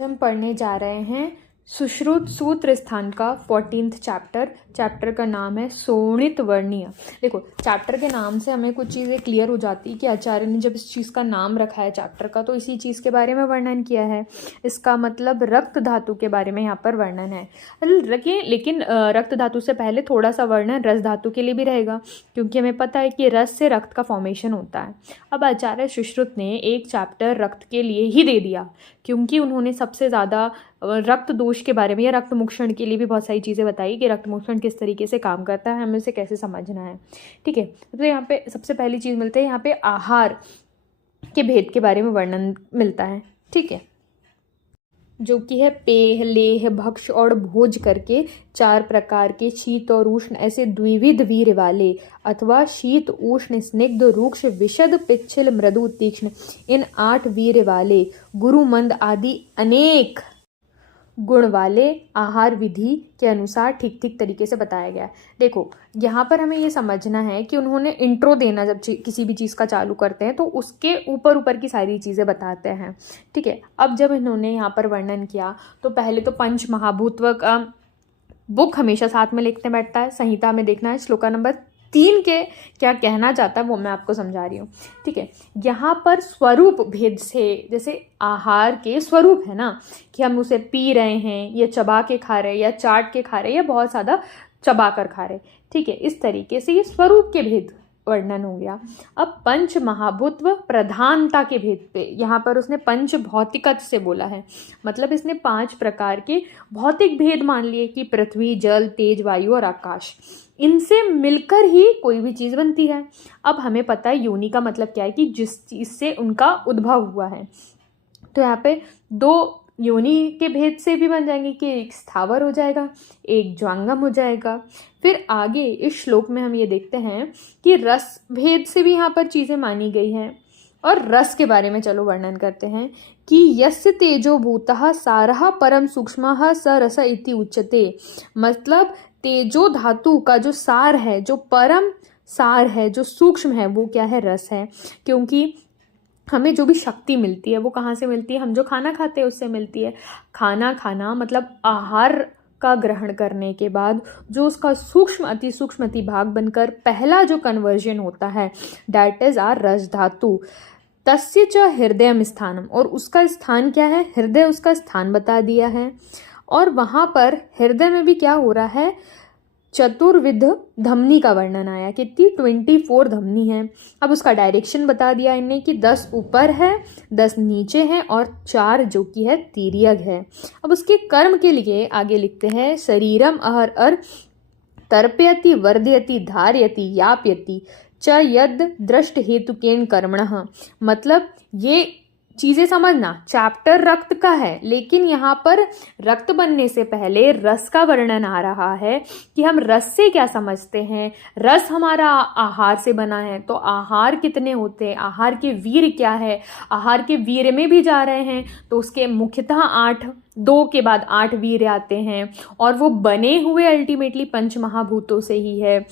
हम पढ़ने जा रहे हैं सुश्रुत सूत्र स्थान का 14th चैप्टर का नाम है शोणित वर्णीय। देखो, चैप्टर के नाम से हमें कुछ चीज़ें क्लियर हो जाती है कि आचार्य ने जब इस चीज़ का नाम रखा है चैप्टर का तो इसी चीज़ के बारे में वर्णन किया है। इसका मतलब रक्त धातु के बारे में यहाँ पर वर्णन है। लेकिन रक्त धातु से पहले थोड़ा सा वर्णन रस धातु के लिए भी रहेगा, क्योंकि हमें पता है कि रस से रक्त का फॉर्मेशन होता है। अब आचार्य सुश्रुत ने एक चैप्टर रक्त के लिए ही दे दिया, क्योंकि उन्होंने सबसे ज़्यादा रक्त दोष के बारे में या रक्त मोक्षण के लिए भी बहुत सारी चीज़ें बताई कि रक्त मोक्षण किस तरीके से काम करता है, हमें उसे कैसे समझना है। ठीक है, तो यहाँ पे सबसे पहली चीज़ मिलती है, यहाँ पे आहार के भेद के बारे में वर्णन मिलता है। ठीक है, जो कि है पेय, लेह, भक्ष और भोज करके 4 प्रकार के शीत और उष्ण ऐसे द्विविध वीर्य वाले अथवा शीत, उष्ण, स्निग्ध, रुक्ष, विशद, पिच्छल, मृदु, तीक्ष्ण इन 8 वीर्य वाले गुरुमंद आदि अनेक गुण वाले आहार विधि के अनुसार ठीक ठीक तरीके से बताया गया है। देखो, यहाँ पर हमें ये समझना है कि उन्होंने इंट्रो देना जब किसी भी चीज़ का चालू करते हैं तो उसके ऊपर की सारी चीज़ें बताते हैं। ठीक है, अब जब इन्होंने यहाँ पर वर्णन किया तो पहले तो पंच महाभूतत्व का बुक हमेशा साथ में लिखते बैठता है, संहिता में देखना है श्लोका नंबर 3 के क्या कहना चाहता है वो मैं आपको समझा रही हूँ। ठीक है, यहाँ पर स्वरूप भेद से, जैसे आहार के स्वरूप है ना कि हम उसे पी रहे हैं या चबा के खा रहे हैं या चाट के खा रहे हैं या बहुत ज़्यादा चबा कर खा रहे हैं। ठीक है, इस तरीके से ये स्वरूप के भेद वर्णन हो गया। अब पंच महाभूतत्व प्रधानता के भेद पे यहाँ पर उसने पंच भौतिकत्व से बोला है, मतलब इसने 5 प्रकार के भौतिक भेद मान लिए कि पृथ्वी, जल, तेज, वायु और आकाश, इनसे मिलकर ही कोई भी चीज़ बनती है। अब हमें पता है योनि का मतलब क्या है कि जिस चीज़ से उनका उद्भव हुआ है, तो यहाँ पे 2 योनि के भेद से भी बन जाएंगे कि एक स्थावर हो जाएगा, एक ज्वांगम हो जाएगा। फिर आगे इस श्लोक में हम ये देखते हैं कि रस भेद से भी यहाँ पर चीज़ें मानी गई हैं। और रस के बारे में चलो वर्णन करते हैं कि यस्य तेजो भूतः सारः परम सूक्ष्मः स रस इति उच्यते। मतलब तेजो धातु का जो सार है, जो परम सार है, जो सूक्ष्म है, वो क्या है? रस है। क्योंकि हमें जो भी शक्ति मिलती है वो कहाँ से मिलती है? हम जो खाना खाते हैं उससे मिलती है। खाना खाना मतलब आहार का ग्रहण करने के बाद जो उसका सूक्ष्म अति भाग बनकर पहला जो कन्वर्जन होता है, दैट इज आर रस धातु। तस्य च हृदयम स्थानम, और उसका स्थान क्या है? हृदय उसका स्थान बता दिया है। और वहाँ पर हृदय में भी क्या हो रहा है? चतुर्विध धमनी का वर्णन आया। कितनी? 24 धमनी है। अब उसका डायरेक्शन बता दिया इन्हें कि 10 ऊपर है, 10 नीचे है और 4 जो कि है तिर्यक है। अब उसके कर्म के लिए आगे लिखते हैं शरीरम अहर तर्पयति, वर्धयति, धारयति, यापयति च यद दृष्ट हेतुकेन कर्मणः। मतलब ये चीज़ें समझना, चैप्टर रक्त का है, लेकिन यहाँ पर रक्त बनने से पहले रस का वर्णन आ रहा है कि हम रस से क्या समझते हैं। रस हमारा आहार से बना है, तो आहार कितने होते हैं, आहार के वीर्य क्या है, आहार के वीर्य में भी जा रहे हैं तो उसके मुख्यतः 8, 2 के बाद 8 वीर्य आते हैं और वो बने हुए अल्टीमेटली पंच महाभूतों से ही है।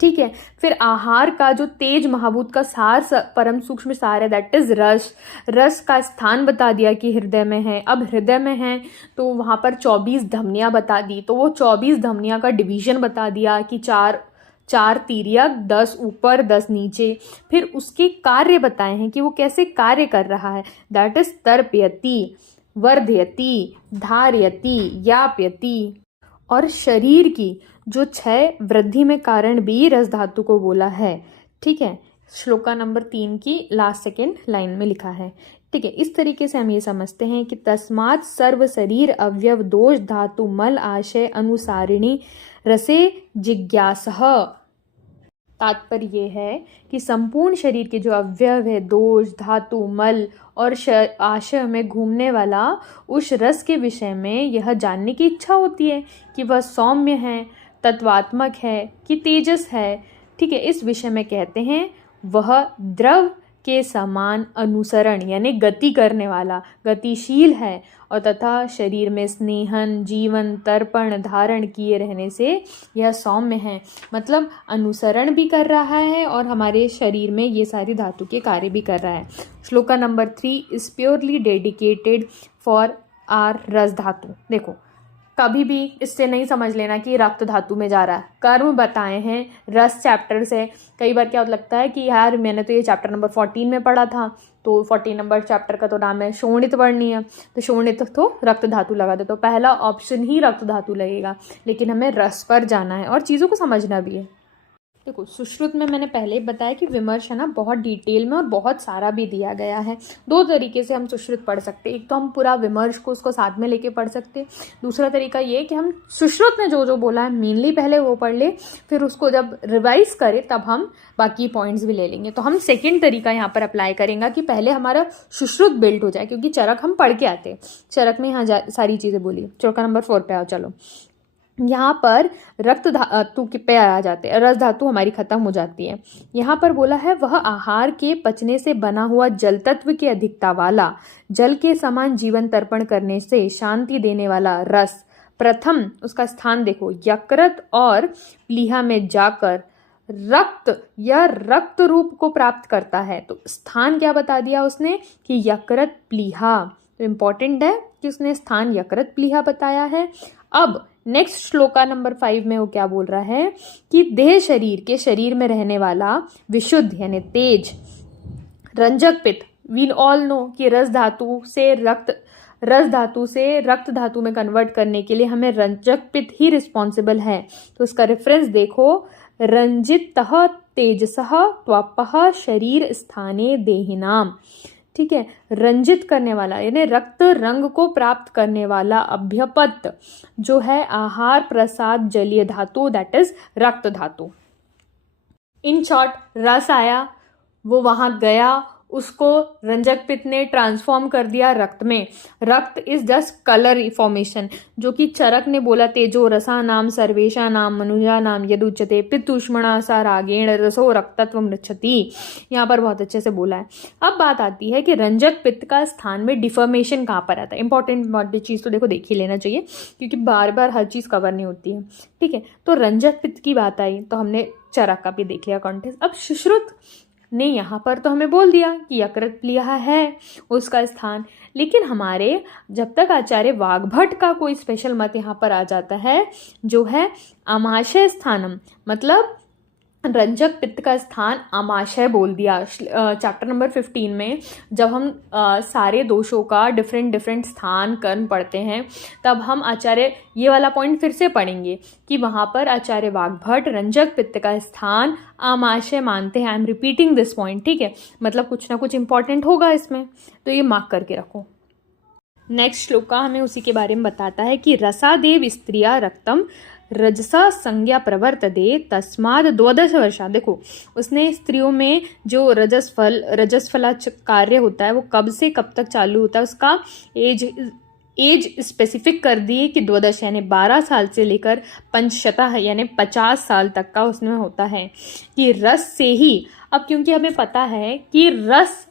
ठीक है, फिर आहार का जो तेज महाभूत का सार, परम सूक्ष्म सार है, दैट इज रस। रस का स्थान बता दिया कि हृदय में है। अब हृदय में है तो वहाँ पर 24 धमनियाँ बता दी, तो वो 24 धमनियाँ का डिवीजन बता दिया कि 4 तिर्यक, 10 ऊपर, 10 नीचे। फिर उसके कार्य बताए हैं कि वो कैसे कार्य कर रहा है, दैट इज तर्पयति, वर्धयति, धारयति, यापयति। और शरीर की जो 6 वृद्धि में कारण भी रस धातु को बोला है। ठीक है, श्लोका नंबर 3 की लास्ट सेकेंड लाइन में लिखा है। ठीक है, इस तरीके से हम ये समझते हैं कि तस्मात् सर्व शरीर अवयव दोष धातु मल आशय अनुसारिणी रसे जिज्ञासः। तात्पर्य ये है कि संपूर्ण शरीर के जो अवयव है, दोष, धातु, मल और आशय में घूमने वाला उस रस के विषय में यह जानने की इच्छा होती है कि वह सौम्य है, तत्वात्मक है कि तेजस है। ठीक है, इस विषय में कहते हैं वह द्रव के समान अनुसरण यानी गति करने वाला, गतिशील है और तथा शरीर में स्नेहन, जीवन, तर्पण, धारण किए रहने से यह सौम्य है। मतलब अनुसरण भी कर रहा है और हमारे शरीर में ये सारी धातु के कार्य भी कर रहा है। श्लोका number 3 is purely dedicated for our रस धातु। देखो कभी भी इससे नहीं समझ लेना कि रक्त धातु में जा रहा है, कर्म बताए हैं रस चैप्टर से। कई बार क्या लगता है कि यार मैंने तो ये चैप्टर नंबर 14 में पढ़ा था, तो 14 नंबर चैप्टर का तो नाम है शोणित वर्णीय, तो शोणित तो रक्त धातु लगा दे, तो पहला ऑप्शन ही रक्त धातु लगेगा। लेकिन हमें रस पर जाना है और चीज़ों को समझना भी है। देखो सुश्रुत में मैंने पहले ही बताया कि विमर्श है ना बहुत डिटेल में और बहुत सारा भी दिया गया है। दो तरीके से हम सुश्रुत पढ़ सकते हैं, एक तो हम पूरा विमर्श को उसको साथ में लेके पढ़ सकते हैं, दूसरा तरीका ये कि हम सुश्रुत में जो जो बोला है मेनली पहले वो पढ़ ले, फिर उसको जब रिवाइज करें तब हम बाकी पॉइंट्स भी ले लेंगे। तो हम सेकेंड तरीका यहाँ पर अप्लाई करेंगे कि पहले हमारा सुश्रुत बिल्ड हो जाए, क्योंकि चरक हम पढ़ के आते हैं। चरक में यहाँ सारी चीज़ें बोली। चौका नंबर 4 पे आओ। चलो यहाँ पर रक्त धातु पे आ जाते हैं, रस धातु हमारी खत्म हो जाती है। यहाँ पर बोला है वह आहार के पचने से बना हुआ जल तत्व की अधिकता वाला, जल के समान जीवन तर्पण करने से शांति देने वाला रस प्रथम उसका स्थान देखो यकृत और प्लीहा में जाकर रक्त या रक्त रूप को प्राप्त करता है। तो स्थान क्या बता दिया उसने कि यकृत प्लीहा। तो इम्पॉर्टेंट है कि उसने स्थान यकृत प्लीहा बताया है। अब नेक्स्ट श्लोका नंबर 5 में वो क्या बोल रहा है कि देह शरीर के शरीर में रहने वाला विशुद्ध यानी तेज रंजक पित्त। वी ऑल नो कि रस धातु से रक्त धातु में कन्वर्ट करने के लिए हमें रंजक पित्त ही रिस्पॉन्सिबल है। तो उसका रेफरेंस देखो, रंजितः तेजसः त्वपः शरीर स्थाने देहिनाम। ठीक है, रंजित करने वाला यानी रक्त रंग को प्राप्त करने वाला अभ्यपत जो है आहार प्रसाद जलीय धातु, दैट इज रक्त धातु। इन शॉर्ट रस आया, वो वहां गया, उसको रंजक पित्त ने ट्रांसफॉर्म कर दिया रक्त में। रक्त इज जस्ट कलर फॉर्मेशन, जो कि चरक ने बोला तेजो रसा नाम सर्वेशा नाम मनुजा नाम यदुच्यते पित्तुष्मणा सा रागेण रसो रक्तत्व मृच्छति। यहाँ पर बहुत अच्छे से बोला है। अब बात आती है कि रंजक पित्त का स्थान में डिफॉर्मेशन कहाँ पर आता है। इंपॉर्टेंट चीज़ तो देखो देख ही लेना चाहिए, क्योंकि बार बार हर चीज़ कवर नहीं होती है। ठीक है, तो रंजक पित्त की बात आई तो हमने चरक का भी देख लिया कॉन्टेक्स्ट। अब सुश्रुत ने यहाँ पर तो हमें बोल दिया कि यकृत प्लीहा है उसका स्थान, लेकिन हमारे जब तक आचार्य वाग्भट का कोई स्पेशल मत यहाँ पर आ जाता है जो है आमाशय स्थानम, मतलब रंजक पित्त का स्थान आमाशय बोल दिया। चैप्टर नंबर 15 में जब हम सारे दोषों का डिफरेंट स्थान कर्म पढ़ते हैं तब हम आचार्य ये वाला पॉइंट फिर से पढ़ेंगे कि वहाँ पर आचार्य वाग्भट रंजक पित्त का स्थान आमाशय मानते हैं। I am repeating this point, ठीक है, मतलब कुछ ना कुछ इंपॉर्टेंट होगा इसमें, तो ये मार्क करके रखो। नेक्स्ट श्लोका हमें उसी के बारे में बताता है कि रसादेव स्त्रिया रक्तम रजसा संज्ञा प्रवर्तते तस्माद 12 वर्षा। देखो उसने स्त्रियों में जो रजस्फला कार्य होता है वो कब से कब तक चालू होता है, उसका एज स्पेसिफिक कर दी कि 12 यानी 12 साल से लेकर पंचशतः यानी 50 साल तक का उसमें होता है कि रस से ही। अब क्योंकि हमें पता है कि रस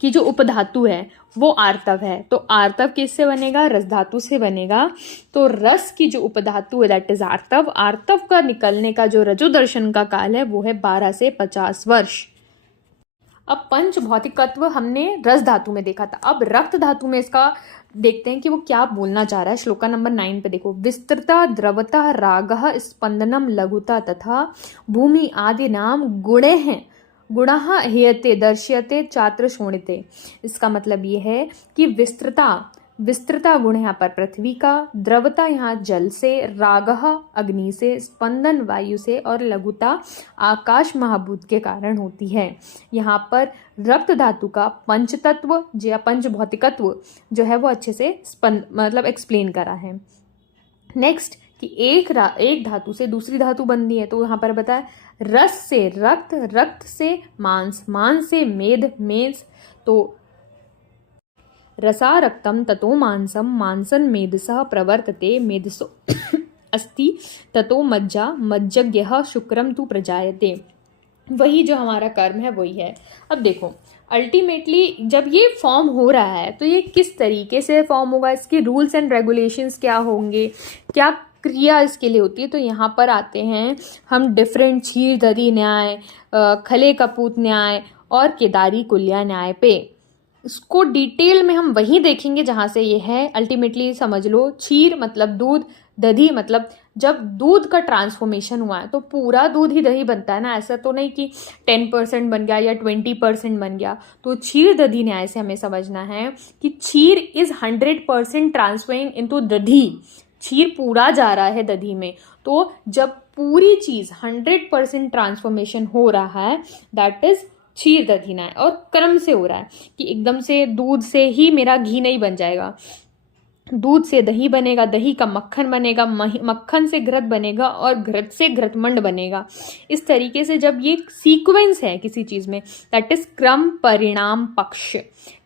की जो उपधातु है वो आर्तव है, तो आर्तव किससे बनेगा, रस धातु से बनेगा। तो रस की जो उपधातु है दैट इज आर्तव, आर्तव का निकलने का जो रजो दर्शन का काल है वो है 12 से 50 वर्ष। अब पंच भौतिकत्व हमने रस धातु में देखा था, अब रक्त धातु में इसका देखते हैं कि वो क्या बोलना चाह रहा है। श्लोका नंबर 9 पे देखो, विस्तृता द्रवता रागः स्पंदनम लघुता तथा भूमि आदि नाम गुणे हैं, गुणः हेयते दर्श्यते चात्र शोणिते। इसका मतलब ये है कि विस्तृता गुण यहाँ पर पृथ्वी का, द्रवता यहाँ जल से, रागः अग्नि से, स्पंदन वायु से और लघुता आकाश महाभूत के कारण होती है। यहाँ पर रक्त धातु का पंचतत्व या पंच भौतिकत्व जो है वो अच्छे से मतलब एक्सप्लेन करा है। नेक्स्ट कि एक धातु से दूसरी धातु बनती है, तो यहाँ पर बताया रस से रक्त, रक्त से मांस, मांस से मेद, मेद तो रसा रक्तम ततो मांसम, मांसन मेदसः प्रवर्तते, मेदसो अस्ति ततो मज्जा, मज्जज्ञः शुक्रम तु प्रजायते। वही जो हमारा कर्म है वही है। अब देखो अल्टीमेटली जब ये फॉर्म हो रहा है तो ये किस तरीके से फॉर्म होगा, इसके रूल्स एंड रेगुलेशंस क्या होंगे, क्या क्रिया इसके लिए होती है। तो यहाँ पर आते हैं हम डिफरेंट क्षीर दधी न्याय, खले कपूत न्याय और केदारी कुल्या न्याय पे। इसको डिटेल में हम वहीं देखेंगे जहाँ से ये है। अल्टीमेटली समझ लो, क्षीर मतलब दूध, दधी मतलब जब दूध का ट्रांसफॉर्मेशन हुआ है तो पूरा दूध ही दही बनता है ना, ऐसा तो नहीं कि 10% बन गया या 20% बन गया। तो क्षीर दधी न्याय से हमें समझना है कि क्षीर इज 100% ट्रांसफरिंग इनटू दधी, क्षीर पूरा जा रहा है दधी में। तो जब पूरी चीज 100% ट्रांसफॉर्मेशन हो रहा है, दैट इज क्षीर दधी न्याय। और क्रम से हो रहा है कि एकदम से दूध से ही मेरा घी नहीं बन जाएगा, दूध से दही बनेगा, दही का मक्खन बनेगा, मक्खन से घृत बनेगा और घृत से घृतमंड बनेगा। इस तरीके से जब ये सीक्वेंस है किसी चीज में, दैट इज क्रम परिणाम पक्ष,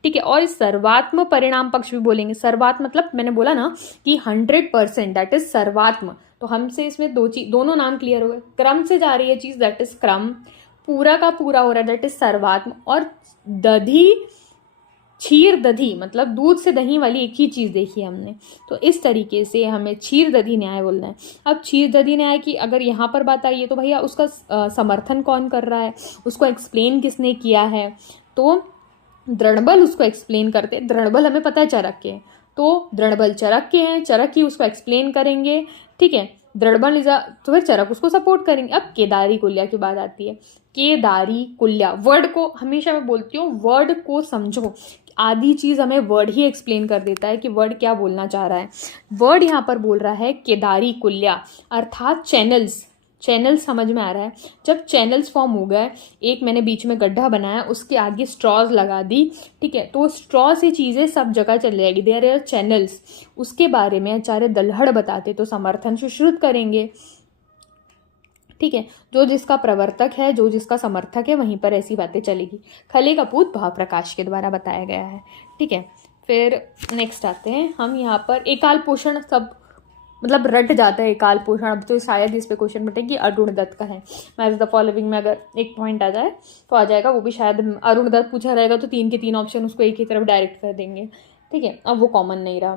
ठीक है। और इस सर्वात्म परिणाम पक्ष भी बोलेंगे। सर्वात्म मतलब मैंने बोला ना कि 100%, दैट इज सर्वात्म। तो हमसे इसमें दोनों नाम क्लियर हो गए। क्रम से जा रही है चीज, दैट इज क्रम, पूरा का पूरा हो रहा है, दैट इज सर्वात्म। और दधी, क्षीर दधी मतलब दूध से दही वाली एक ही चीज देखी हमने। तो इस तरीके से हमें क्षीर दधी न्याय बोलना है। अब क्षीर दधी न्याय की अगर यहाँ पर बात आई है तो भैया उसका समर्थन कौन कर रहा है, उसको एक्सप्लेन किसने किया है? तो दृढ़बल उसको एक्सप्लेन करते। दृढ़बल हमें पता है चरक के, तो दृढ़बल चरक के हैं, चरक ही उसको एक्सप्लेन करेंगे, ठीक है। दृढ़बल तो फिर चरक उसको सपोर्ट करेंगे। अब केदारी कुल्या की बात आती है। केदारी कुल्या वर्ड को हमेशा मैं बोलती हूँ, वर्ड को समझो। आधी चीज हमें वर्ड ही एक्सप्लेन कर देता है कि वर्ड क्या बोलना चाह रहा है। वर्ड यहाँ पर बोल रहा है केदारी कुल्या, अर्थात चैनल्स। चैनल समझ में आ रहा है। जब चैनल्स फॉर्म हो गए, एक मैंने बीच में गड्ढा बनाया, उसके आगे स्ट्रॉज लगा दी, ठीक है, तो स्ट्रॉ से चीजें सब जगह चल जाएगी, देयर आर चैनल्स। उसके बारे में आचार्य दल्हड़ बताते तो समर्थन सुश्रुत करेंगे, ठीक है। जो जिसका प्रवर्तक है, जो जिसका समर्थक है, वहीं पर ऐसी बातें चलेगी। खले कपूत भाव प्रकाश के द्वारा बताया गया है, ठीक है। फिर नेक्स्ट आते हैं हम यहाँ पर एकाल पोषण, सब मतलब रट जाता है एकाल पोषण। अब तो शायद इस पे क्वेश्चन बटे कि अरुण दत्त का है। मैच द फॉलोइंग में अगर एक पॉइंट आ जाए तो आ जाएगा, वो भी शायद अरुण दत्त पूछा रहेगा तो 3 के 3 ऑप्शन उसको एक ही तरफ डायरेक्ट कर देंगे, ठीक है। अब वो कॉमन नहीं रहा,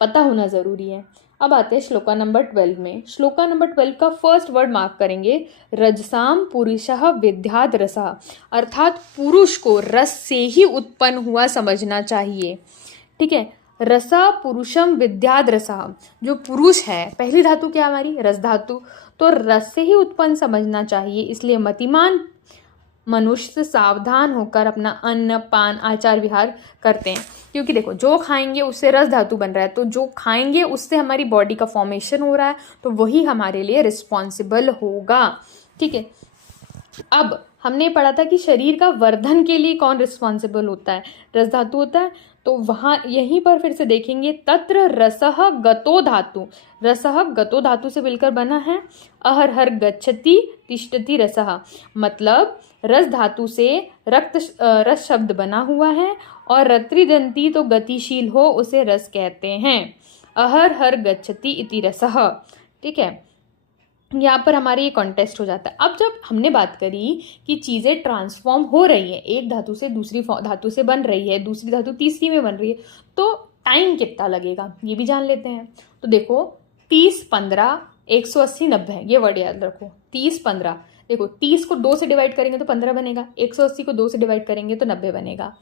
पता होना जरूरी है। अब आते हैं श्लोका नंबर 12 में। श्लोका नंबर 12 का फर्स्ट वर्ड मार्क करेंगे, रजसाम पुरुषः विद्याद रसः, अर्थात पुरुष को रस से ही उत्पन्न हुआ समझना चाहिए, ठीक है। रसा पुरुषम विद्याद रसः, जो पुरुष है, पहली धातु क्या हमारी रस धातु, तो रस से ही उत्पन्न समझना चाहिए। इसलिए मतिमान मनुष्य सावधान होकर अपना अन्न पान आचार विहार करते हैं, क्योंकि देखो जो खाएंगे उससे रस धातु बन रहा है, तो जो खाएंगे उससे हमारी बॉडी का फॉर्मेशन हो रहा है, तो वही हमारे लिए रिस्पॉन्सिबल होगा, ठीक है। अब हमने पढ़ा था कि शरीर का वर्धन के लिए कौन रिस्पॉन्सिबल होता है, रस धातु होता है। तो वहाँ यहीं पर फिर से देखेंगे, तत्र रसः गतो धातु, रसः गतो धातु से मिलकर बना है। अहर हर गच्छति तिष्ठति रसः, मतलब रस धातु से रस शब्द बना हुआ है, और रत्रिदंती तो गतिशील हो उसे रस कहते हैं। अहर हर गच्छति इति रसः, ठीक है। यहाँ पर हमारे ये कॉन्टेस्ट हो जाता है। अब जब हमने बात करी कि चीज़ें ट्रांसफॉर्म हो रही है, एक धातु से दूसरी धातु से बन रही है, दूसरी धातु तीसरी में बन रही है, तो टाइम कितना लगेगा ये भी जान लेते हैं। तो देखो 30, 15, 180, 90, ये वर्ड याद रखो। 30, 15, देखो 30 को 2 से डिवाइड करेंगे तो 15 बनेगा, 180 को 2 से डिवाइड करेंगे तो 90 बनेगा।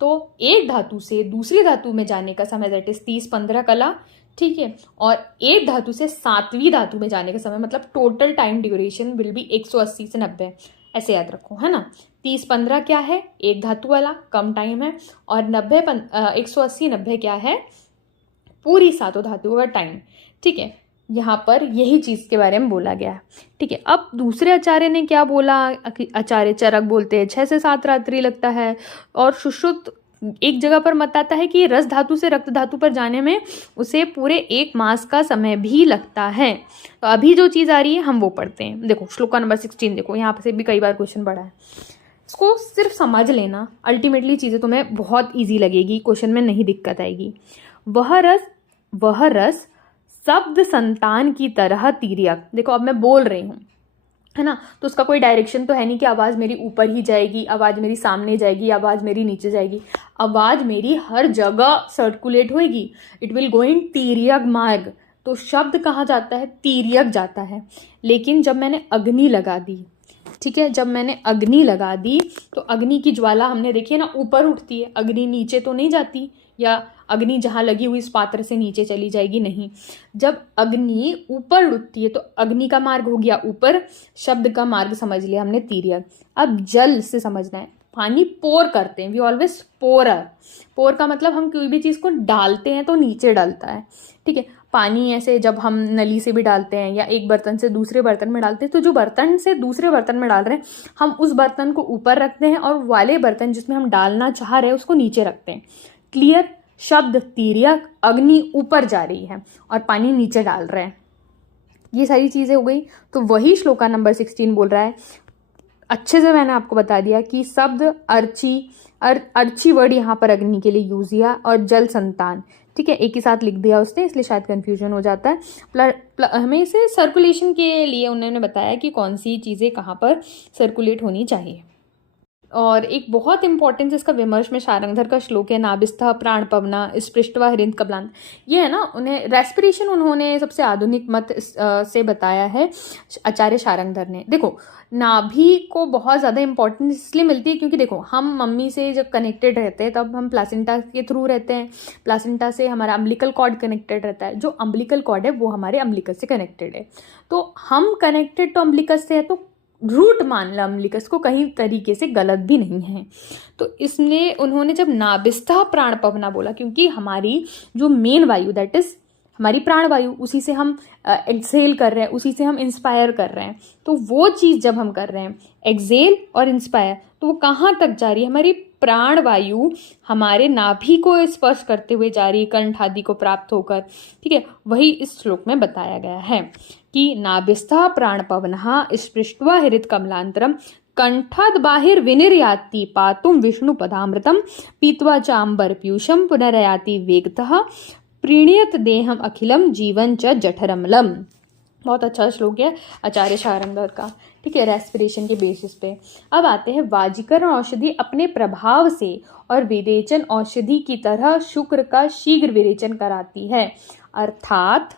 तो एक धातु से दूसरी धातु में जाने का समय दैट इज 30, 15 कला, ठीक है। और एक धातु से 7वीं धातु में जाने का समय मतलब total time duration will be 180 से 90, ऐसे याद रखो, है ना। 30, 15 क्या है, एक धातु वाला कम टाइम है, और 180, 90 क्या है, पूरी 7 धातुओं का टाइम, ठीक है। यहाँ पर यही चीज के बारे में बोला गया है, ठीक है। अब दूसरे आचार्य ने क्या बोला, आचार्य चरक बोलते हैं 6 से 7 रात्रि लगता है, और सुश्रुत एक जगह पर मत आता है कि रस धातु से रक्त धातु पर जाने में उसे पूरे 1 मास का समय भी लगता है। तो अभी जो चीज़ आ रही है हम वो पढ़ते हैं। देखो श्लोका नंबर 16, देखो यहाँ से भी कई बार क्वेश्चन पढ़ा है, इसको सिर्फ समझ लेना, अल्टीमेटली चीज़ें तुम्हें बहुत ईजी लगेगी, क्वेश्चन में नहीं दिक्कत आएगी। वह रस शब्द संतान की तरह तीर्यक, देखो अब मैं बोल रही हूँ, है ना, तो उसका कोई डायरेक्शन तो है नहीं कि आवाज़ मेरी ऊपर ही जाएगी, आवाज़ मेरी सामने जाएगी, आवाज़ मेरी नीचे जाएगी, आवाज़ मेरी हर जगह सर्कुलेट होएगी, इट विल गो इन तीर्यक मार्ग। तो शब्द कहाँ जाता है, तीर्यक जाता है। लेकिन जब मैंने अग्नि लगा दी, ठीक है, जब मैंने अग्नि लगा दी तो अग्नि की ज्वाला हमने देखी है ना ऊपर उठती है, अग्नि नीचे तो नहीं जाती, या अग्नि जहाँ लगी हुई इस पात्र से नीचे चली जाएगी, नहीं। जब अग्नि ऊपर उठती है तो अग्नि का मार्ग हो गया ऊपर, शब्द का मार्ग समझ लिया हमने तिर्यक। अब जल से समझना है, पानी पोर करते हैं, वी ऑलवेज पोर का मतलब हम कोई भी चीज़ को डालते हैं तो नीचे डालता है, ठीक है। पानी ऐसे जब हम नली से भी डालते हैं या एक बर्तन से दूसरे बर्तन में डालते हैं, तो जो बर्तन से दूसरे बर्तन में डाल रहे हैं हम उस बर्तन को ऊपर रखते हैं और वाले बर्तन जिसमें हम डालना चाह रहे हैं उसको नीचे रखते हैं। क्लियर? शब्द तिर्यक, अग्नि ऊपर जा रही है और पानी नीचे डाल रहे हैं, ये सारी चीज़ें हो गई। तो वही श्लोका नंबर 16 बोल रहा है। अच्छे से मैंने आपको बता दिया कि शब्द अर्ची वर्ड यहाँ पर अग्नि के लिए यूज किया और जल संतान, ठीक है, एक ही साथ लिख दिया उसने, इसलिए शायद कंफ्यूजन हो जाता है। हमें इसे सर्कुलेशन के लिए उन्होंने बताया कि कौन सी चीज़ें कहाँ पर सर्कुलेट होनी चाहिए। और एक बहुत इंपॉर्टेंस इसका विमर्श में शारंगधर का श्लोक है, नाभिस्थः प्राण पवना स्पृष्ट्वा हृदय कबलांत। ये है ना, उन्हें रेस्पिरेशन उन्होंने सबसे आधुनिक मत से बताया है आचार्य शारंगधर ने। देखो, नाभि को बहुत ज़्यादा इंपॉर्टेंस इसलिए मिलती है क्योंकि देखो, हम मम्मी से जब कनेक्टेड रहते हैं तब हम प्लासेंटा के थ्रू रहते हैं, प्लासेंटा से हमारा अम्बिलिकल कॉर्ड कनेक्टेड रहता है, जो अम्बिलिकल कॉर्ड है वो हमारे अम्बिलिकस से कनेक्टेड है। तो हम कनेक्टेड तो अम्बिलिकस से है, तो रूट मान लो अम्बिलिकस को, कहीं तरीके से गलत भी नहीं है। तो इसलिए उन्होंने जब नाभिस्थः प्राण पवना बोला, क्योंकि हमारी जो मेन वायु दैट इज हमारी प्राण वायु, उसी से हम एक्सेल कर रहे हैं, उसी से हम इंस्पायर कर रहे हैं। तो वो चीज़ जब हम कर रहे हैं एक्सेल और इंस्पायर, तो वो कहाँ तक जा रही है? हमारी प्राण वायु हमारे नाभि को स्पर्श करते हुए जा रही है, कंठ आदि को प्राप्त होकर, ठीक है। वही इस श्लोक में बताया गया है कि नाभिस्थः प्राण पवनः स्पृष्ट्वा हृदय कमलांतरम कंठाद बाहिर विनिर्याति पातुम विष्णु पदामृतम पीत्वा चांबर पीयूषम पुनरयाति वेगतः प्रीणयत देहम अखिलम जीवन च जठरमलम। बहुत अच्छा श्लोक है आचार्य शारंगधर का, ठीक है, रेस्पिरेशन के बेसिस पे। अब आते हैं वाजीकरण औषधि अपने प्रभाव से और विरेचन औषधि की तरह शुक्र का शीघ्र विरेचन कराती है। अर्थात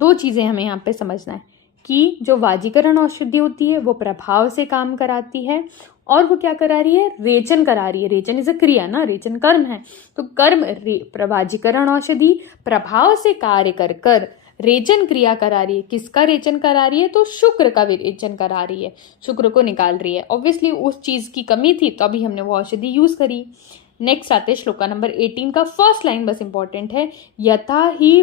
दो चीज़ें हमें यहाँ पे समझना है कि जो वाजीकरण औषधि होती है वो प्रभाव से काम कराती है, और वो क्या करा रही है? रेचन करा रही है। रेचन इज अ क्रिया ना, रेचन कर्म है, तो कर्म वाजीकरण औषधि प्रभाव से कार्य कर कर रेचन क्रिया करा रही है। किसका रेचन करा रही है? तो शुक्र का रेचन करा रही है, शुक्र को निकाल रही है। ऑब्वियसली उस चीज़ की कमी थी तो अभी हमने वो औषधि यूज करी। नेक्स्ट आते हैं श्लोका नंबर 18 का फर्स्ट लाइन, बस इंपॉर्टेंट है, यथा ही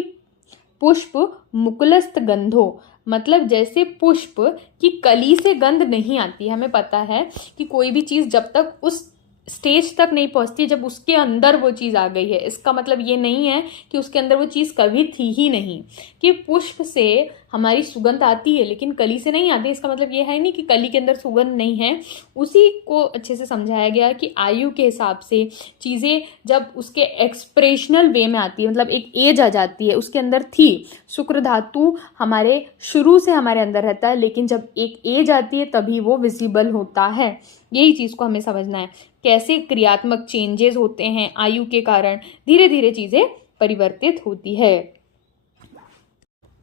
पुष्प मुकुलस्त गंधो, मतलब जैसे पुष्प की कली से गंध नहीं आती। हमें पता है कि कोई भी चीज़ जब तक उस स्टेज तक नहीं पहुंचती जब उसके अंदर वो चीज़ आ गई है, इसका मतलब ये नहीं है कि उसके अंदर वो चीज़ कभी थी ही नहीं। कि पुष्प से हमारी सुगंध आती है लेकिन कली से नहीं आती, इसका मतलब ये है नहीं कि कली के अंदर सुगंध नहीं है। उसी को अच्छे से समझाया गया कि आयु के हिसाब से चीज़ें जब उसके एक्सप्रेशनल वे में आती है, मतलब एक एज आ जाती है, उसके अंदर थी शुक्र धातु हमारे शुरू से हमारे अंदर रहता है, लेकिन जब एक एज आती है तभी वो विजिबल होता है। यही चीज़ को हमें समझना है, कैसे क्रियात्मक चेंजेस होते हैं आयु के कारण, धीरे धीरे चीज़ें परिवर्तित होती है।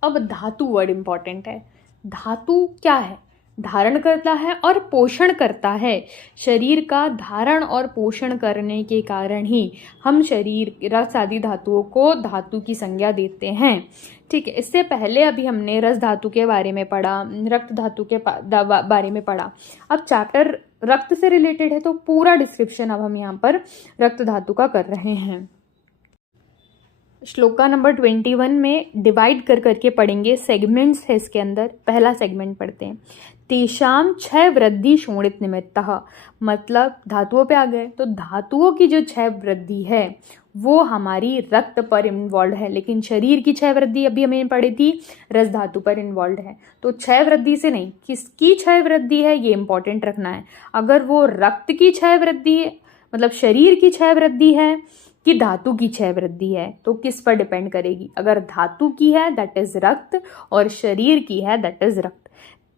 अब धातु वर्ड इंपॉर्टेंट है। धातु क्या है? धारण करता है और पोषण करता है। शरीर का धारण और पोषण करने के कारण ही हम शरीर रस आदि धातुओं को धातु की संज्ञा देते हैं, ठीक है। इससे पहले अभी हमने रस धातु के बारे में पढ़ा, रक्त धातु के बारे में पढ़ा। अब चैप्टर रक्त से रिलेटेड है तो पूरा डिस्क्रिप्शन अब हम यहाँ पर रक्त धातु का कर रहे हैं। श्लोका नंबर 21 में डिवाइड कर करके पढ़ेंगे, सेगमेंट्स है इसके अंदर। पहला सेगमेंट पढ़ते हैं, तेषाम क्षय वृद्धि शोणित निमित्तः, मतलब धातुओं पे आ गए तो धातुओं की जो क्षय वृद्धि है वो हमारी रक्त पर इन्वॉल्व है, लेकिन शरीर की क्षय वृद्धि अभी हमें पढ़ी थी रस धातु पर इन्वॉल्व है। तो क्षय वृद्धि से नहीं, किसकी क्षय वृद्धि है ये इंपॉर्टेंट रखना है। अगर वो रक्त की क्षय वृद्धि है, मतलब शरीर की क्षय वृद्धि है कि धातु की क्षय वृद्धि है, तो किस पर डिपेंड करेगी? अगर धातु की है दैट इज रक्त और शरीर की है दैट इज रक्त।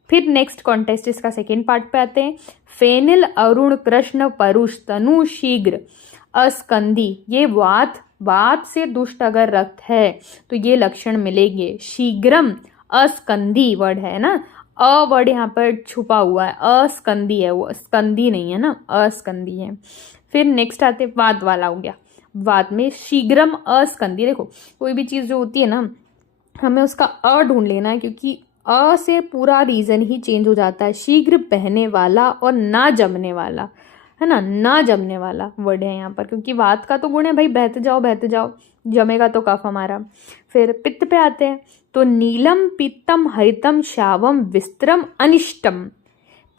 फिर नेक्स्ट कॉन्टेस्ट इसका सेकेंड पार्ट पे आते हैं, फेनिल अरुण कृष्ण परुष तनु शीघ्र अस्कंदी, ये वात से दुष्ट अगर रक्त है तो ये लक्षण मिलेंगे। शीघ्रम अस्कंदी वर्ड है ना, वर्ड यहाँ पर छुपा हुआ है, अस्कंदी है, वो स्कंदी नहीं है ना, अस्कंदी है। फिर नेक्स्ट आते वाद वाला हो गया। वाद में शीघ्रम अस्कंदी। देखो कोई भी चीज़ जो होती है ना, हमें उसका ढूंढ लेना है, क्योंकि से पूरा रीजन ही चेंज हो जाता है। शीघ्र बहने वाला और ना जमने वाला, है ना, ना जमने वाला वर्ड है यहाँ पर, क्योंकि वात का तो गुण है भाई, बहते जाओ, जमेगा तो कफ हमारा। फिर पित्त पे आते हैं, तो नीलम पीतम हरितम श्यावम विस्त्रम अनिष्टम,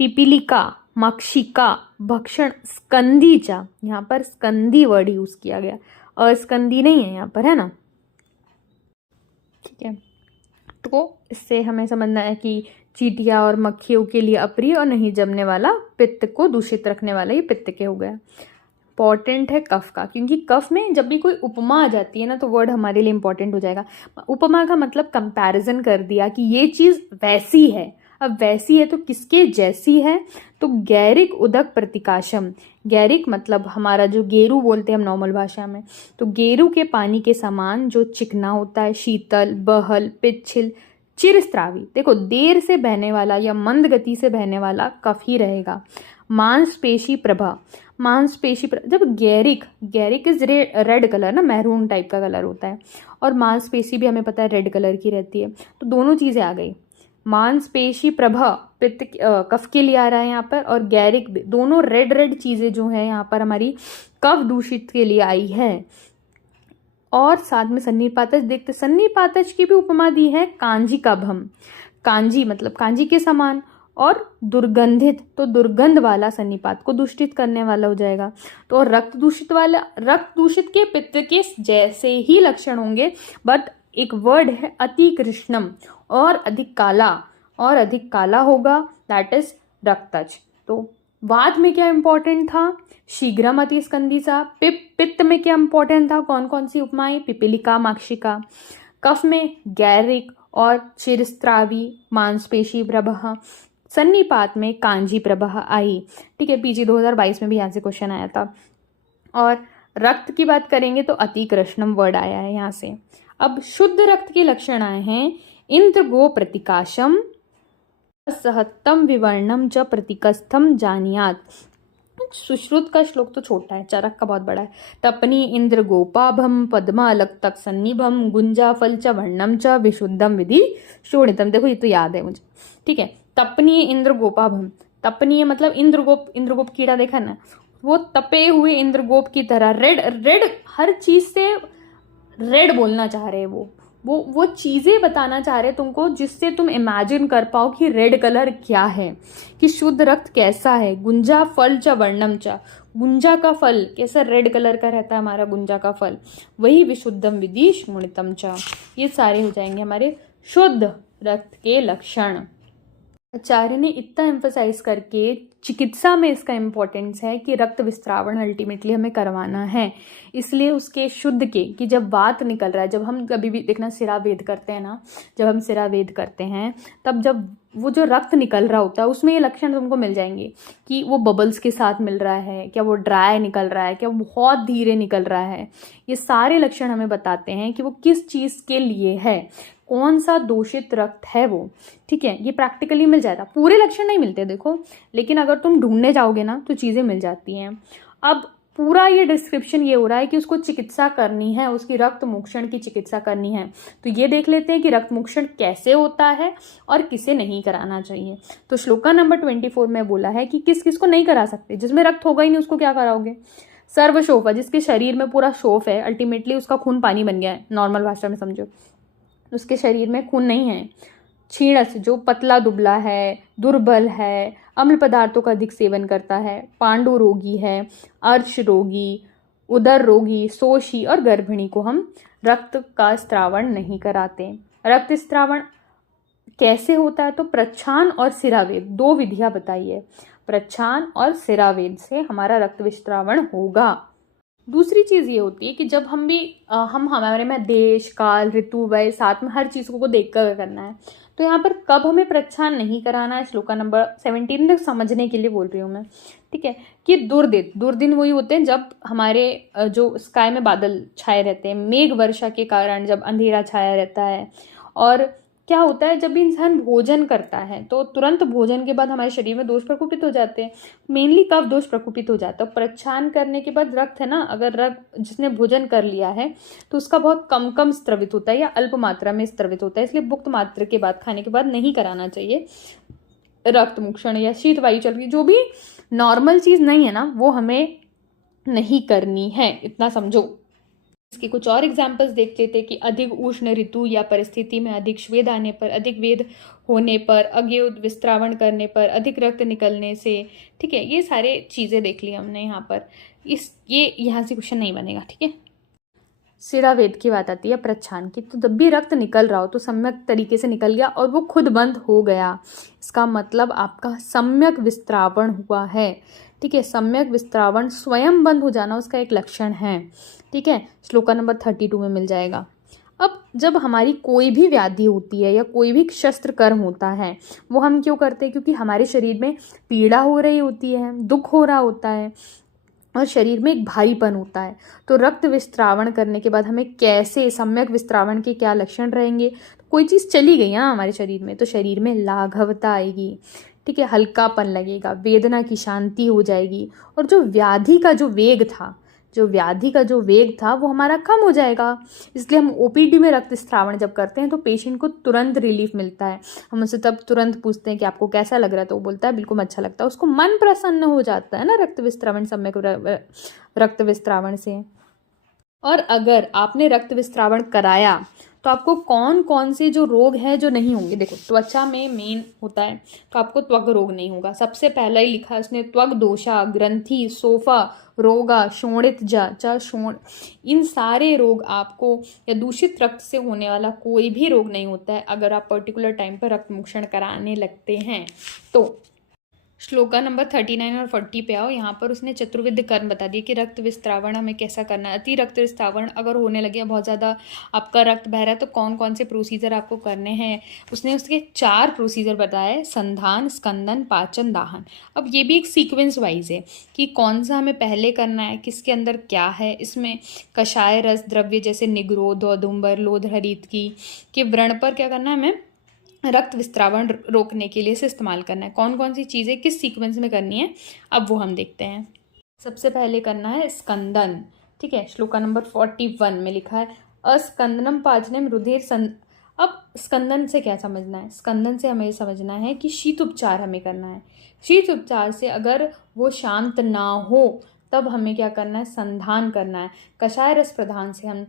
पिपीलिका मक्षिका भक्षण स्कंदी चा। यहाँ पर स्कंदी वर्ड यूज किया गया, अस्कंदी नहीं है यहाँ पर, है ना। ठीक है, तो इससे हमें समझना है कि चींटियाँ और मक्खियों के लिए अप्रिय और नहीं जमने वाला, पित्त को दूषित रखने वाला, ये पित्त के हो गया। इंपॉर्टेंट है कफ का, क्योंकि कफ में जब भी कोई उपमा आ जाती है ना, तो वर्ड हमारे लिए इंपॉर्टेंट हो जाएगा। उपमा का मतलब कंपैरिजन कर दिया कि ये चीज़ वैसी है। अब वैसी है तो किसके जैसी है, तो गैरिक उदक प्रतिकाशम। गैरिक मतलब हमारा जो गेरू बोलते हैं हम नॉर्मल भाषा में, तो गेरू के पानी के समान जो चिकना होता है, शीतल, बहल, पिच्छिल, चिरस्त्रावी। देखो देर से बहने वाला या मंद गति से बहने वाला कफ ही रहेगा। मांसपेशी प्रभा, मांसपेशी जब गैरिक इज रेड कलर ना, मैरून टाइप का कलर होता है, और मांसपेशी भी हमें पता है रेड कलर की रहती है, तो दोनों चीज़ें आ गई। मांसपेशी प्रभा पित्त कफ के लिए आ रहा है यहाँ पर, और गैरिक दोनों रेड चीज़ें जो है यहाँ पर हमारी कफ दूषित के लिए आई है। और साथ में सन्निपातज देखते, सन्निपातज की भी उपमा दी है कांजी का भम। कांजी मतलब कांजी के समान, और दुर्गंधित तो दुर्गंध वाला, सन्निपात को दूषित करने वाला हो जाएगा। तो रक्त दूषित के पित्त के जैसे ही लक्षण होंगे, बट एक वर्ड है अति कृष्णम, और अधिक काला होगा, दैट इज रक्तज। तो वात में क्या इंपॉर्टेंट था, शीघ्रम अति स्कंदी सा। पित्त में क्या इंपॉर्टेंट था, कौन कौन सी उपमाएं, पिपीलिका मक्षिका। कफ में गैरिक और चिरस्त्रावी मांसपेशी प्रभा। सन्निपात में कांजी प्रभा आई। ठीक है, पीजी 2022 में भी यहाँ से क्वेश्चन आया था। और रक्त की बात करेंगे तो अति कृष्णम वर्ड आया है यहाँ से। अब शुद्ध रक्त के लक्षण आए हैं, इंद्र गो प्रतिकाशम, सहत्तम विवर्णम च प्रतिकस्थम जानियात। सुश्रुत का श्लोक तो छोटा है, चरक का बहुत बड़ा है। तपनी इंद्र गोपाभम पद्मा अलक्तक सन्निभम गुंजा फल च वर्णम च विशुद्धम विधि शोणितम। देखो ये तो याद है मुझे। ठीक है, तपनीय इंद्र गोपाभम, तपनीय मतलब इंद्रगोप कीड़ा देखा ना, वो तपे हुए इंद्रगोप की तरह रेड हर चीज से रेड बोलना चाह रहे हैं। वो चीजें बताना चाह रहे हैं तुमको, जिससे तुम इमेजिन कर पाओ कि रेड कलर क्या है, कि शुद्ध रक्त कैसा है। गुंजा फल च वर्णम च, गुंजा का फल कैसा रेड कलर का रहता है हमारा गुंजा का फल, वही विशुद्धम विधि शोणितम च। ये सारे हो जाएंगे हमारे शुद्ध रक्त के लक्षण। आचार्य ने इतना एम्फसाइज करके चिकित्सा में इसका इम्पोर्टेंस है कि रक्त विस्त्रावण अल्टीमेटली हमें करवाना है। इसलिए उसके शुद्ध के, कि जब वात निकल रहा है, जब हम कभी भी देखना सिरा वेद करते हैं ना, जब हम सिरा वेद करते हैं तब जब वो जो रक्त निकल रहा होता है उसमें ये लक्षण तुमको मिल जाएंगे कि वो बबल्स के साथ मिल रहा है, क्या वो ड्राई निकल रहा है, क्या वो बहुत धीरे निकल रहा है। ये सारे लक्षण हमें बताते हैं कि वो किस चीज़ के लिए है, कौन सा दूषित रक्त है वो। ठीक है, ये प्रैक्टिकली मिल जाता। पूरे लक्षण नहीं मिलते देखो, लेकिन अगर तुम ढूंढने जाओगे ना तो चीज़ें मिल जाती हैं। अब पूरा ये डिस्क्रिप्शन ये हो रहा है कि उसको चिकित्सा करनी है, उसकी रक्त मोक्षण की चिकित्सा करनी है। तो ये देख लेते हैं कि रक्त मोक्षण कैसे होता है और किसे नहीं कराना चाहिए। तो श्लोका नंबर 24 में बोला है कि किस किस को नहीं करा सकते, जिसमें रक्त होगा ही नहीं उसको क्या कराओगे। सर्वशोफ, जिसके शरीर में पूरा शोफ है, अल्टीमेटली उसका खून पानी बन गया है, नॉर्मल भाषा में समझो, उसके शरीर में खून नहीं है। क्षीणस, जो पतला दुबला है, दुर्बल है, अम्ल पदार्थों का अधिक सेवन करता है, पांडु रोगी है, अर्श रोगी, उदर रोगी, शोषी और गर्भिणी को हम रक्त का स्त्रावण नहीं कराते। रक्त स्त्रावण कैसे होता है, तो प्रच्छान और सिरावेद, दो विधियां बताई है। प्रच्छान और सिरावेद से हमारा रक्त विस्त्रावण होगा। दूसरी चीज़ ये होती है कि जब हम हमारे में देश काल ऋतु वय साथ में हर चीज़ को देख कर करना है, तो यहाँ पर कब हमें प्रच्छान नहीं कराना है, श्लोका नंबर 17 तक समझने के लिए बोल रही हूँ मैं। ठीक है, कि दुर्दिन वही होते हैं जब हमारे जो स्काई में बादल छाए रहते हैं, मेघ वर्षा के कारण जब अंधेरा छाया रहता है, और क्या होता है, जब भी इंसान भोजन करता है तो तुरंत भोजन के बाद हमारे शरीर में दोष प्रकोपित हो जाते हैं। मेनली कब दोष प्रकोपित हो जाता है? प्रच्छान करने के बाद रक्त है ना, अगर रक्त जिसने भोजन कर लिया है तो उसका बहुत कम कम स्त्रवित होता है या अल्प मात्रा में स्त्रवित होता है, इसलिए भुक्त मात्रा के बाद, खाने के बाद नहीं कराना चाहिए रक्त मुक्षण या शीत वायु चल रही, जो भी नॉर्मल चीज़ नहीं है ना वो हमें नहीं करनी है, इतना समझो। इसके कुछ और एग्जाम्पल्स देख लेते हैं कि अधिक उष्ण ऋतु या परिस्थिति में अधिक श्वेद आने पर, अधिक वेद होने पर, अज्ञोत विस्त्रावण करने पर, अधिक रक्त निकलने से, ठीक है, ये सारे चीज़ें देख ली हमने यहाँ पर। ये यहाँ से क्वेश्चन नहीं बनेगा, ठीक है। सिरा वेद की बात आती है प्रच्छान की, तो जब भी रक्त निकल रहा हो तो सम्यक तरीके से निकल गया और वो खुद बंद हो गया, इसका मतलब आपका सम्यक विस्त्रावण हुआ है, ठीक है। सम्यक विस्त्रावण स्वयं बंद हो जाना उसका एक लक्षण है, ठीक है। श्लोका नंबर 32 में मिल जाएगा। अब जब हमारी कोई भी व्याधि होती है या कोई भी शस्त्र कर्म होता है, वो हम क्यों करते हैं? क्योंकि हमारे शरीर में पीड़ा हो रही होती है, दुख हो रहा होता है और शरीर में एक भारीपन होता है। तो रक्त विस्त्रावण करने के बाद हमें कैसे, सम्यक विस्त्रावण के क्या लक्षण रहेंगे? कोई चीज़ चली गई ना हमारे शरीर में तो शरीर में लाघवता आएगी, ठीक है, हल्कापन लगेगा, वेदना की शांति हो जाएगी और जो व्याधि का जो वेग था वो हमारा कम हो जाएगा। इसलिए हम ओपीडी में रक्त स्त्रावण जब करते हैं तो पेशेंट को तुरंत रिलीफ मिलता है। हम उससे तब तुरंत पूछते हैं कि आपको कैसा लग रहा है, तो वो बोलता है बिल्कुल अच्छा लगता है, उसको मन प्रसन्न हो जाता है ना रक्त विस्त्रावण, सम्यक रक्त विस्त्रावण से। और अगर आपने रक्त विस्त्रावण कराया तो आपको कौन कौन से जो रोग हैं जो नहीं होंगे? देखो, त्वचा में मेन होता है तो आपको त्वक रोग नहीं होगा। सबसे पहला ही लिखा है उसने, त्वक दोषा, ग्रंथि, सोफा रोगा, शोणित शोण, इन सारे रोग आपको, या दूषित रक्त से होने वाला कोई भी रोग नहीं होता है अगर आप पर्टिकुलर टाइम पर रक्त मोक्षण कराने लगते हैं तो। श्लोका नंबर 39 और 40 पे आओ। यहाँ पर उसने चतुर्विध कर्म बता दिए कि रक्त विस्त्रावण हमें कैसा करना है। अति रक्त विस्त्रावण अगर होने लगे, बहुत ज़्यादा आपका रक्त बह रहा है, तो कौन कौन से प्रोसीजर आपको करने हैं? उसने उसके 4 प्रोसीजर बताए, संधान, स्कंदन, पाचन, दाहन। अब ये भी एक सीक्वेंस वाइज है कि कौन सा हमें पहले करना है, किसके अंदर क्या है। इसमें कषाय रस द्रव्य जैसे निग्रोध, औदुंबर, लोध, हरित के व्रण पर क्या करना है, हमें रक्त विस्त्रावण रोकने के लिए इसे इस्तेमाल करना है। कौन कौन सी चीज़ें किस सीक्वेंस में करनी है अब वो हम देखते हैं। सबसे पहले करना है स्कंदन, ठीक है। श्लोका नंबर 41 में लिखा है, अस्कंदनम पाचनम रुधिर अब स्कंदन से क्या समझना है? स्कंदन से हमें समझना है कि शीत उपचार हमें करना है। शीत उपचार से अगर वो शांत ना हो तब हमें क्या करना है? संधान करना है। कषाय रस प्रधान से हम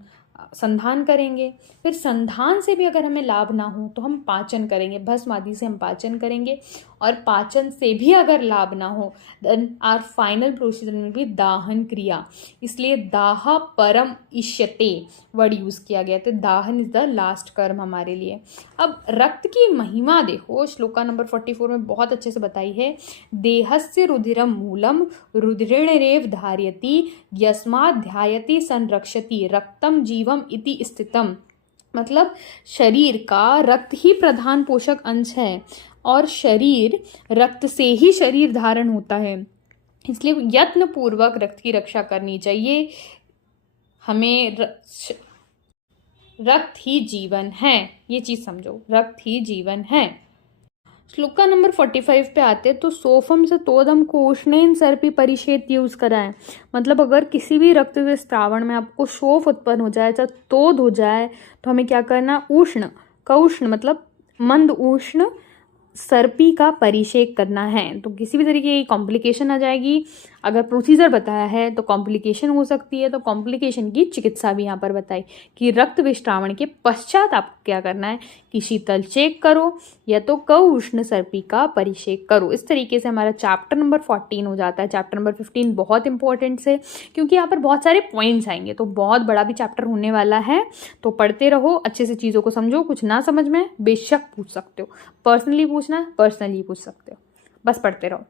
संधान करेंगे। फिर संधान से भी अगर हमें लाभ ना हो तो हम पाचन करेंगे, भस्म आदि से हम पाचन करेंगे। और पाचन से भी अगर लाभ ना हो देन आर फाइनल प्रोसीजर में भी दाहन क्रिया, इसलिए दाह परम इष्यते वर्ड यूज किया गया, तो दाहन इज द लास्ट कर्म हमारे लिए। अब रक्त की महिमा देखो, श्लोका नंबर 44 में बहुत अच्छे से बताई है, देहस्य रुधिरम मूलम रुधिरेणरेव धार्यति यस्मात् ध्यायति संरक्षति रक्तम जीवम इति स्थितम। मतलब शरीर का रक्त ही प्रधान पोषक अंश है और शरीर, रक्त से ही शरीर धारण होता है, इसलिए यत्न पूर्वक रक्त की रक्षा करनी चाहिए हमें। रक्त ही जीवन है, ये चीज समझो, रक्त ही जीवन है। श्लोका नंबर 45 पे आते तो सोफम से तोदम को उष्णेन सर्पी परिषेध यूज कराएं। मतलब अगर किसी भी रक्त विस्त्रावण में आपको शोफ उत्पन्न हो जाए, चाहे तोद हो जाए, तो हमें क्या करना? उष्ण का उष्ण मतलब मंद उष्ण सर्पी का परिषेक करना है। तो किसी भी तरीके की कॉम्प्लिकेशन आ जाएगी, अगर प्रोसीजर बताया है तो कॉम्प्लिकेशन हो सकती है, तो कॉम्प्लिकेशन की चिकित्सा भी यहाँ पर बताई कि रक्त विस्त्रावण के पश्चात आपको क्या करना है कि शीतल चेक करो या तो उष्ण सर्पी का परिषेक करो। इस तरीके से हमारा चैप्टर नंबर 14 हो जाता है। चैप्टर नंबर 15 बहुत इंपॉर्टेंट है क्योंकि यहाँ पर बहुत सारे पॉइंट्स आएंगे, तो बहुत बड़ा भी चैप्टर होने वाला है, तो पढ़ते रहो, अच्छे से चीज़ों को समझो। कुछ ना समझ में बेशक पूछ सकते हो, पर्सनली पूछना पर्सनली पूछ सकते हो, बस पढ़ते रहो।